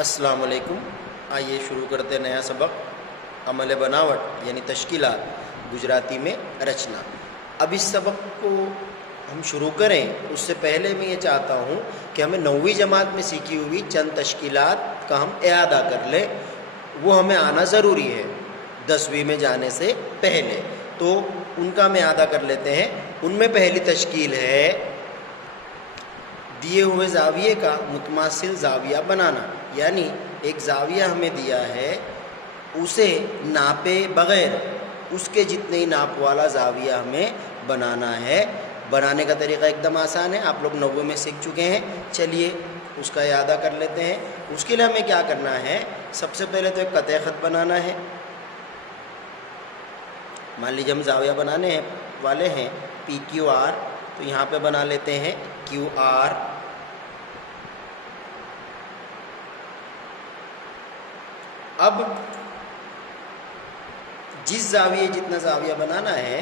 अस्सलाम वालेकुम। आइए शुरू करते हैं नया सबक, अमल बनावट यानी तश्कीलात, गुजराती में रचना। अब इस सबक को हम शुरू करें उससे पहले मैं ये चाहता हूँ कि हमें 9वीं जमात में सीखी हुई चंद तश्कीलात का हम इआदा कर लें। वो हमें आना ज़रूरी है 10वीं में जाने से पहले, तो उनका हम इआदा कर लेते हैं। उनमें पहली तश्कील है दिए हुए जाविये का मुतमासिल जाविया बनाना, यानी एक जाविया हमें दिया है, उसे नापे बग़ैर उसके जितने ही नाप वाला जाविया हमें बनाना है। बनाने का तरीका एकदम आसान है, आप लोग 9वीं में सीख चुके हैं। चलिए उसका इआदा कर लेते हैं। उसके लिए हमें क्या करना है, सबसे पहले तो एक कतई ख़त बनाना है। मान लीजिए हम जाविया बनाने वाले हैं PQR, तो यहाँ पे बना लेते हैं QR। अब जिस जाविये जितना जाविया बनाना है,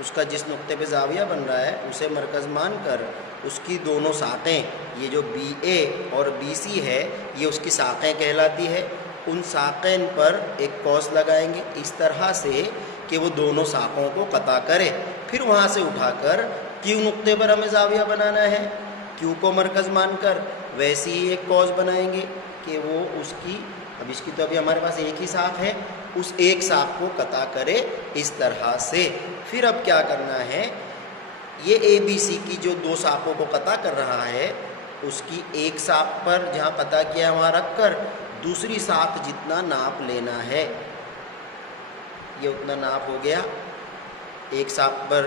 उसका जिस नुक्ते पे जाविया बन रहा है उसे मरकज़ मानकर उसकी दोनों साक़ें, ये जो BA और BC है ये उसकी साक़ें कहलाती है, उन साक़ें पर एक कौस लगाएंगे इस तरह से कि वो दोनों साक़ों को कता करे। फिर वहाँ से उठाकर Q नुक्ते पर हमें जाविया बनाना है, Q को मरकज़ मानकर वैसी ही एक कौस बनाएंगे कि वो उसकी, अब इसकी तो अभी हमारे पास एक ही साख है, उस एक साख को कता करे इस तरह से। फिर अब क्या करना है, ये ABC की जो दो साखों को कता कर रहा है उसकी एक साख पर जहाँ कता किया वहाँ रख कर दूसरी साख जितना नाप लेना है, ये उतना नाप हो गया। एक साख पर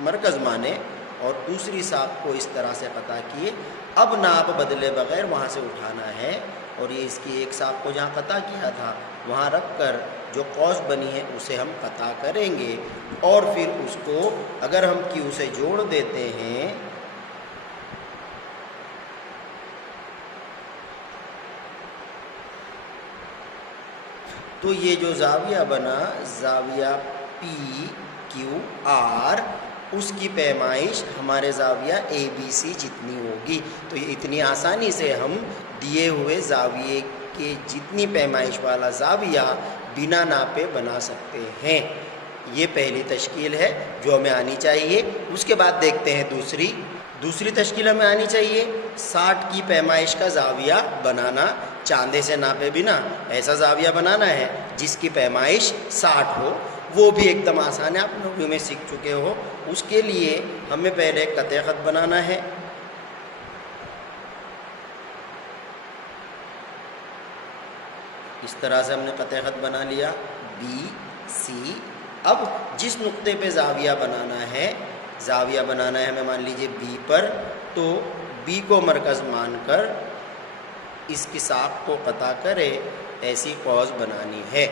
मरकज़ माने और दूसरी साख को इस तरह से कता किए। अब नाप बदले बग़ैर वहाँ से उठाना है और ये इसकी एक साख को जहाँ कता किया था वहाँ रख कर जो कौस बनी है उसे हम कता करेंगे और फिर उसको अगर हम Q से जोड़ देते हैं तो ये जो जाविया बना, जाविया PQR, उसकी पैमाइश हमारे जाविया ABC जितनी होगी। तो ये इतनी आसानी से हम दिए हुए जाविये के जितनी पैमाइश वाला जाविया बिना नापे बना सकते हैं। ये पहली तश्कील है जो हमें आनी चाहिए। उसके बाद देखते हैं दूसरी तश्कील हमें आनी चाहिए 60 की पैमाइश का जाविया बनाना, चांदे से नापे बिना ऐसा जाविया बनाना है जिसकी पैमाइश 60 हो। वो भी एकदम आसान है, आप 9वीं में सीख चुके हो। उसके लिए हमें पहले एक कतई ख़त बनाना है। इस तरह से हमने कतई ख़त बना लिया BC। अब जिस नुक्ते पे जाविया बनाना है, जाविया बनाना है हमें मान लीजिए B पर, तो B को मरकज़ मानकर इसकी साख को कता करे ऐसी कौस बनानी है।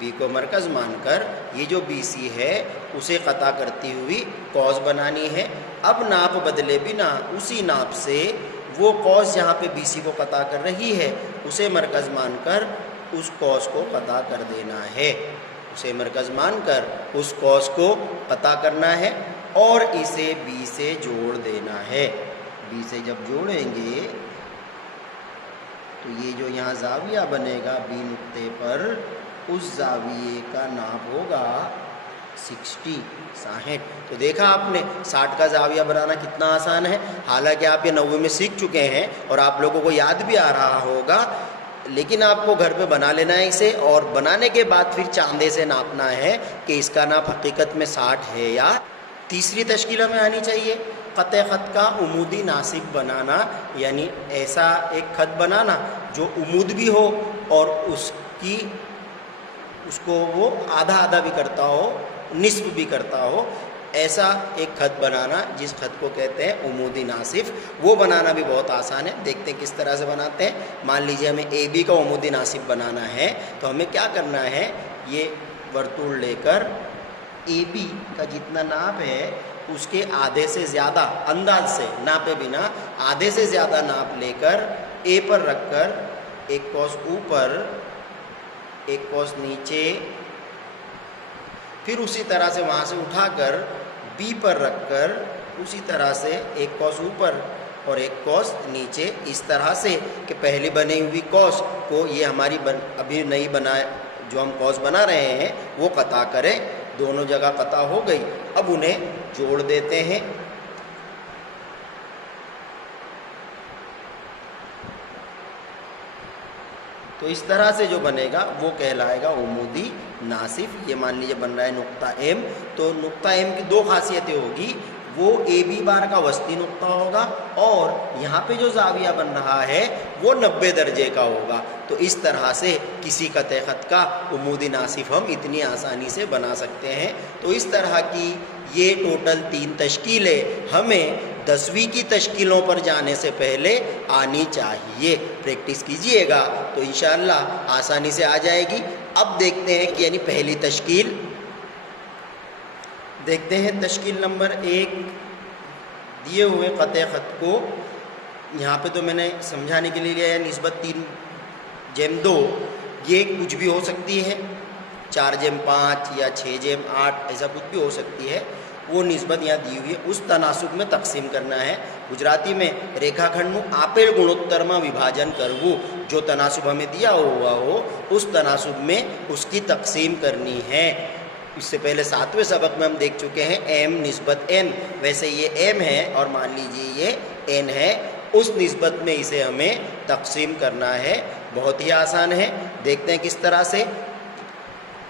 B को मरकज़ मानकर ये जो BC है उसे कता करती हुई कौस बनानी है। अब नाप बदले बिना उसी नाप से वो कौस जहाँ पे BC को कता कर रही है उसे मरकज़ मानकर उस कौस को कता कर देना है। उसे मरकज़ मानकर उस कौस को कता करना है और इसे B से जोड़ देना है। B से जब जोड़ेंगे तो ये जो यहाँ जाविया बनेगा B नुक्ते पर, उस जाविये का नाप होगा 60। तो देखा आपने 60 का जाविया बनाना कितना आसान है। हालांकि आप ये 9वीं में सीख चुके हैं और आप लोगों को याद भी आ रहा होगा, लेकिन आपको घर पे बना लेना है इसे और बनाने के बाद फिर चांदे से नापना है कि इसका नाप हकीकत में 60 है या। तीसरी तश्कील हमें आनी चाहिए कतई ख़त का उमूदी नासिब बनाना, यानी ऐसा एक ख़त बनाना जो उमूद भी हो और उसको वो आधा आधा भी करता हो, निस्फ भी करता हो, ऐसा एक ख़त बनाना जिस ख़त को कहते हैं उमूदी नासिब। वो बनाना भी बहुत आसान है, देखते हैं किस तरह से बनाते हैं। मान लीजिए हमें AB का उमूदी नासिब बनाना है तो हमें क्या करना है, ये वर्तुल लेकर AB का जितना नाप है उसके आधे से ज़्यादा, अंदाज से नापे बिना आधे से ज़्यादा नाप लेकर A पर रखकर एक कौस ऊपर एक कौस नीचे, फिर उसी तरह से वहाँ से उठाकर B पर रखकर उसी तरह से एक कौस ऊपर और एक कॉस नीचे, इस तरह से कि पहली बनी हुई कॉस को ये हमारी अभी नई बनाए जो हम कॉस बना रहे हैं वो कता करें। दोनों जगह कता हो गई, अब उन्हें जोड़ देते हैं। तो इस तरह से जो बनेगा वो कहलाएगा उमूदी नासिफ। ये मान लीजिए बन रहा है नुक्ता एम। तो नुक्ता एम की दो खासियतें होगी, वो ए बी बार का वस्ती नुक्ता होगा और यहाँ पे जो जाविया बन रहा है वो 90 दर्जे का होगा। तो इस तरह से किसी कतई ख़त का उमूदी नासिफ हम इतनी आसानी से बना सकते हैं। तो इस तरह की ये टोटल 3 तश्कीलें हमें 10वीं की तश्कीलों पर जाने से पहले आनी चाहिए। प्रैक्टिस कीजिएगा तो इंशाअल्लाह आसानी से आ जाएगी। अब देखते हैं कि यानी पहली तश्कील देखते हैं। तश्कील नंबर 1 दिए हुए कतई ख़त को यहाँ पे तो मैंने समझाने के लिए लिया है निस्बत 3/2। ये कुछ भी हो सकती है, 4/5 या 6/8 ऐसा कुछ भी हो सकती है। वो निस्बत यहाँ दी हुई है, उस तनासुब में तकसीम करना है। गुजराती में रेखाखंड आपेल गुणोत्तर में विभाजन करवू। जो तनासुब हमें दिया हुआ हो उस तनासुब में उसकी तकसीम करनी है। इससे पहले 7वें सबक में हम देख चुके हैं एम निस्बत एन। वैसे ये एम है और मान लीजिए ये एन है, उस निस्बत में इसे हमें तकसीम करना है। बहुत ही आसान है। देखते हैं किस तरह से।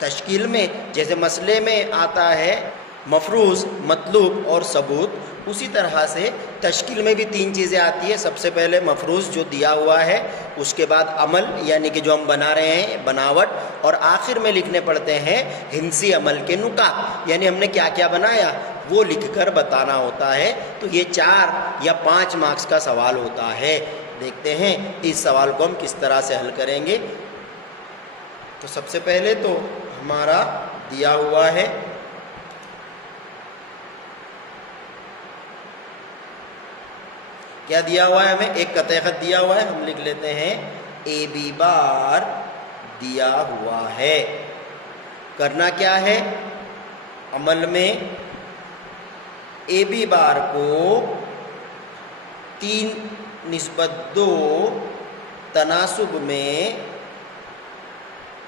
तश्कील में जैसे मसले में आता है मफरूज़, मतलूब और सबूत, उसी तरह से तश्कील में भी 3 चीज़ें आती है। सबसे पहले मफरूज़ जो दिया हुआ है, उसके बाद अमल यानी कि जो हम बना रहे हैं बनावट, और आखिर में लिखने पड़ते हैं हिंसी अमल के नुकात, यानी हमने क्या क्या बनाया वो लिखकर बताना होता है। तो ये 4 या 5 मार्क्स का सवाल होता है। देखते हैं इस सवाल को हम किस तरह से हल करेंगे। तो सबसे पहले तो हमारा दिया हुआ है क्या दिया हुआ है हमें, एक कतई ख़त दिया हुआ है। हम लिख लेते हैं ए बी बार दिया हुआ है। करना क्या है, अमल में ए बी बार को 3/2 तनासुब में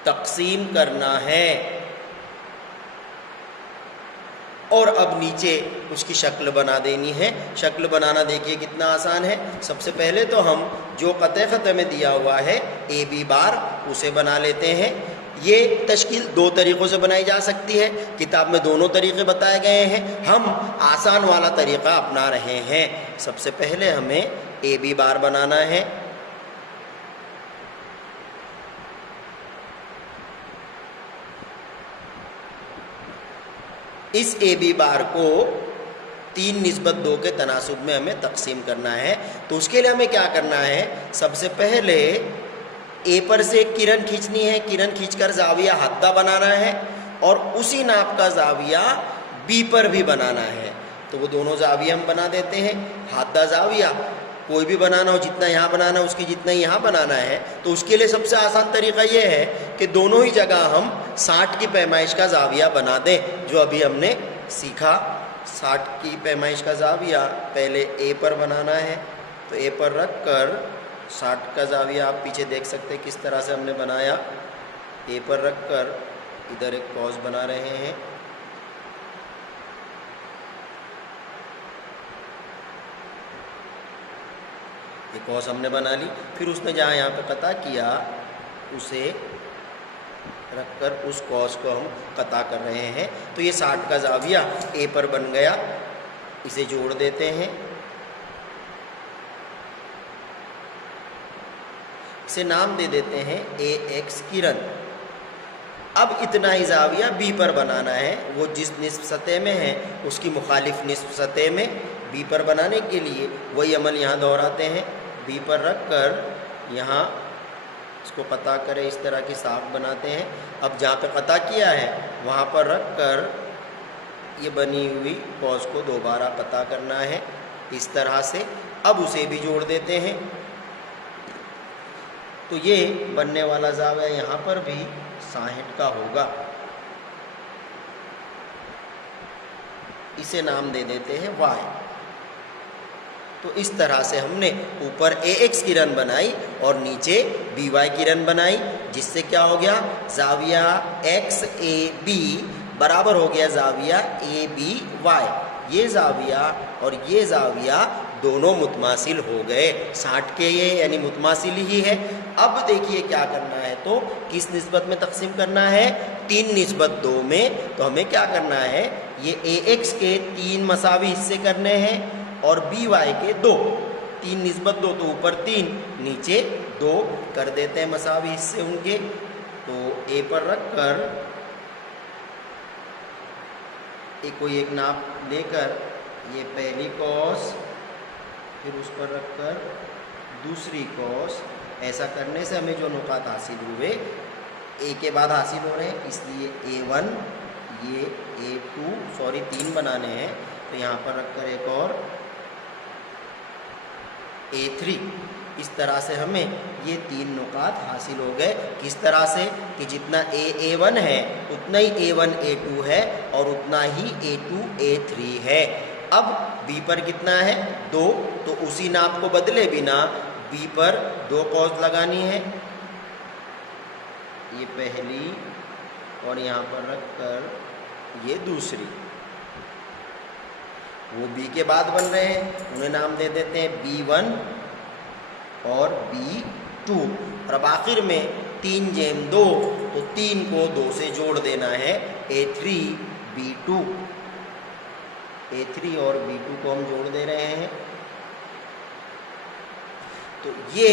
तकसीम करना है। और अब नीचे उसकी शक्ल बना देनी है। शक्ल बनाना देखिए कितना आसान है। सबसे पहले तो हम जो कतई ख़त में दिया हुआ है ए बी बार उसे बना लेते हैं। ये तश्कील 2 तरीक़ों से बनाई जा सकती है। किताब में दोनों तरीक़े बताए गए हैं, हम आसान वाला तरीक़ा अपना रहे हैं। सबसे पहले हमें ए बी बार बनाना है। इस ए बी बार को 3/2 के तनासुब में हमें तकसीम करना है। तो उसके लिए हमें क्या करना है, सबसे पहले ए पर से एक किरण खींचनी है। किरण खींचकर जाविया हद्दा बनाना है और उसी नाप का जाविया बी पर भी बनाना है। तो वो दोनों जाविया हम बना देते हैं। हद्दा जाविया कोई भी बनाना हो, जितना यहाँ बनाना है उसकी जितना यहाँ बनाना है। तो उसके लिए सबसे आसान तरीका ये है कि दोनों ही जगह हम 60 की पैमाइश का जाविया बना दें, जो अभी हमने सीखा। 60 की पैमाइश का जाविया पहले ए पर बनाना है। तो ए पर रख कर 60 का जाविया आप पीछे देख सकते हैं किस तरह से हमने बनाया। ए पर रख कर इधर एक कॉस बना रहे हैं। एक कॉस हमने बना ली। फिर उसने जहाँ यहाँ पे कता किया उसे रखकर उस कॉस को हम कता कर रहे हैं। तो ये 60 का जाविया ए पर बन गया। इसे जोड़ देते हैं। इसे नाम दे देते हैं ए एक्स किरण। अब इतना ही जाविया बी पर बनाना है। वो जिस निस्फ सतह में है उसकी मुखालिफ निस्फ सतह में बी पर बनाने के लिए वही अमल यहाँ दोहराते हैं। बी पर रख कर यहाँ इसको कता करें, इस तरह की साफ बनाते हैं। अब जहाँ पे कता किया है वहाँ पर रख कर ये बनी हुई कॉस को दोबारा कता करना है इस तरह से। अब उसे भी जोड़ देते हैं। तो ये बनने वाला जाविया यहाँ पर भी 60 का होगा। इसे नाम दे देते हैं y। तो इस तरह से हमने ऊपर AX की रन बनाई और नीचे BY की रन बनाई, जिससे क्या हो गया, ज़ाविया XAB बराबर हो गया ज़ाविया ABY। ये ज़ाविया और ये ज़ाविया दोनों मुतमासिल हो गए, 60 के ये यानी मुतमासिल ही है। अब देखिए क्या करना है, तो किस निस्बत में तकसीम करना है, 3:2 में। तो हमें क्या करना है, ये AX के 3 मसावी हिस्से करने हैं और BY के 2, 3:2, तो ऊपर 3 नीचे 2 कर देते हैं मसावी हिस्से उनके। तो A पर रख कर कोई एक नाप लेकर ये पहली कॉस, फिर उस पर रखकर दूसरी कॉस, ऐसा करने से हमें जो नुकात हासिल हुए A के बाद हासिल हो रहे हैं, इसलिए A1 ये A2 सॉरी 3 बनाने हैं, तो यहाँ पर रखकर एक और A3। इस तरह से हमें ये 3 नुकात हासिल हो गए। किस तरह से कि जितना A1 है उतना ही A1 A2 है और उतना ही A2 A3 है। अब B पर कितना है, 2, तो उसी नाप को बदले बिना B पर 2 कॉस लगानी है, ये पहली और यहाँ पर रखकर ये दूसरी। वो B के बाद बन रहे हैं, उन्हें नाम दे देते हैं B1 और B2। और अब आखिर में 3/2, तो 3 को 2 से जोड़ देना है, A3 B2। A3 और B2 को हम जोड़ दे रहे हैं। तो ये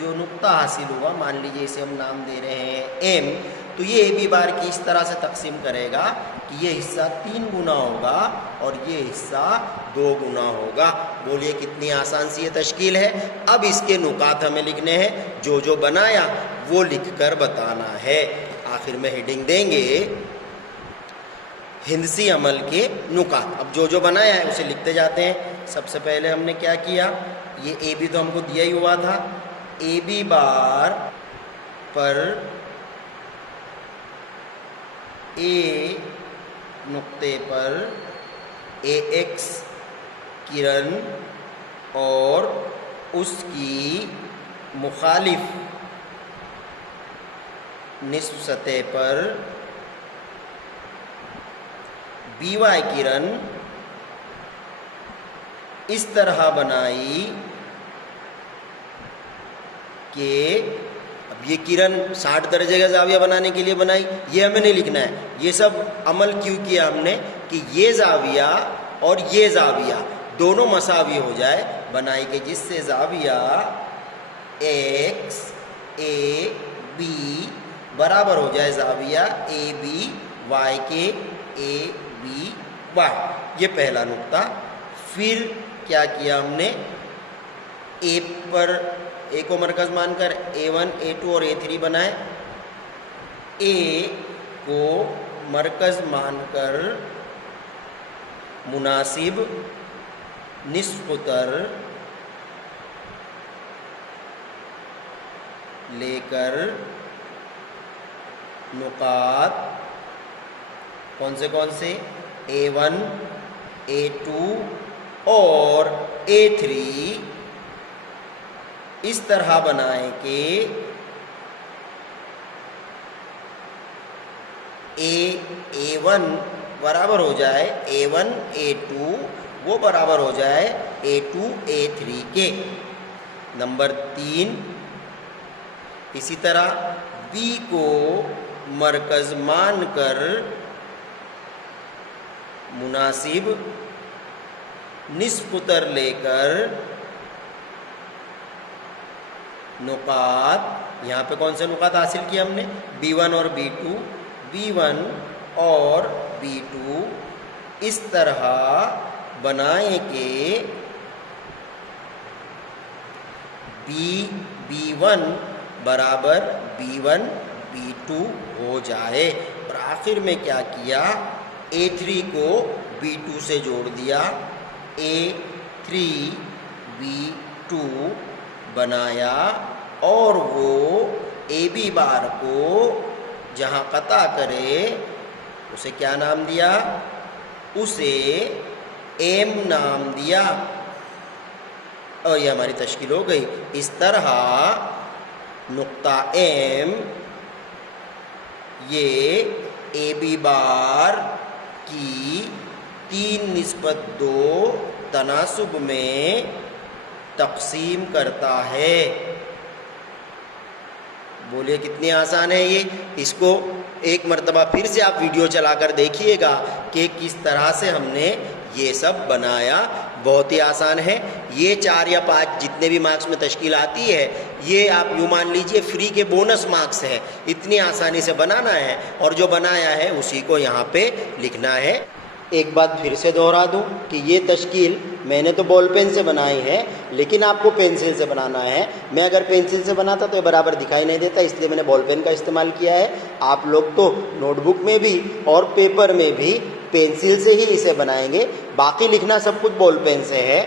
जो नुक्ता हासिल हुआ, मान लीजिए इसे हम नाम दे रहे हैं M, तो ये AB बार की इस तरह से तकसीम करेगा कि ये हिस्सा 3 गुना होगा और ये हिस्सा 2 गुना होगा। बोलिए कितनी आसान सी ये तश्कील है। अब इसके नुकात हमें लिखने हैं, जो जो बनाया वो लिखकर बताना है। आखिर में हेडिंग देंगे हिंदसी अमल के नुकात। अब जो जो बनाया है उसे लिखते जाते हैं। सबसे पहले हमने क्या किया, ये AB तो हमको दिया ही हुआ था, AB बार पर A नुक्ते पर AX किरण और उसकी मुखालिफ निस्फ सतह पर BY किरण इस तरह बनाई कि अब ये किरण 60 दर्जे का जाविया बनाने के लिए बनाई, ये हमें नहीं लिखना है। ये सब अमल क्यों किया हमने कि ये जाविया और ये जाविया दोनों मसावी हो जाए, बनाई के जिससे जाविया X A B बराबर हो जाए जाविया A B Y के A B Y। ये पहला नुक्ता। फिर क्या किया हमने, A पर A को मरकज़ मानकर A1 A2 और A3 बनाए। A को मरकज़ मानकर मुनासिब निस्फ उत्तर लेकर नुकात कौन से A1 A2 और A3 इस तरह बनाए कि A1 बराबर हो जाए A1 A2, वो बराबर हो जाए A2 A3 के। नंबर 3, इसी तरह B को मरकज़ मानकर मुनासिब निस्फ उत्तर लेकर नुकात, यहाँ पे कौन से नुकात हासिल किए हमने, B1 और B2, B1 और B2 इस तरह बनाए कि B1 बराबर B1 B2 हो जाए। और आखिर में क्या किया, A3 को B2 से जोड़ दिया, A3 B2 बनाया और वो AB बार को जहाँ कता करे उसे क्या नाम दिया, उसे M नाम दिया। और ये हमारी तश्कील हो गई। इस तरह नुक्ता एम ये ए बी बार की 3/2 तनासुब में तक़सीम करता है। बोलिए कितनी आसान है ये। इसको एक मर्तबा फिर से आप वीडियो चलाकर देखिएगा कि किस तरह से हमने ये सब बनाया। बहुत ही आसान है। ये 4 या 5 जितने भी मार्क्स में तश्कील आती है, ये आप यूँ मान लीजिए फ्री के बोनस मार्क्स है। इतनी आसानी से बनाना है और जो बनाया है उसी को यहाँ पे लिखना है। एक बात फिर से दोहरा दूं कि ये तश्कील मैंने तो बॉल पेन से बनाई है, लेकिन आपको पेंसिल से बनाना है। मैं अगर पेंसिल से बनाता तो ये बराबर दिखाई नहीं देता, इसलिए मैंने बॉल पेन का इस्तेमाल किया है। आप लोग तो नोटबुक में भी और पेपर में भी पेंसिल से ही इसे बनाएंगे। बाकी लिखना सब कुछ बॉल पेन से है।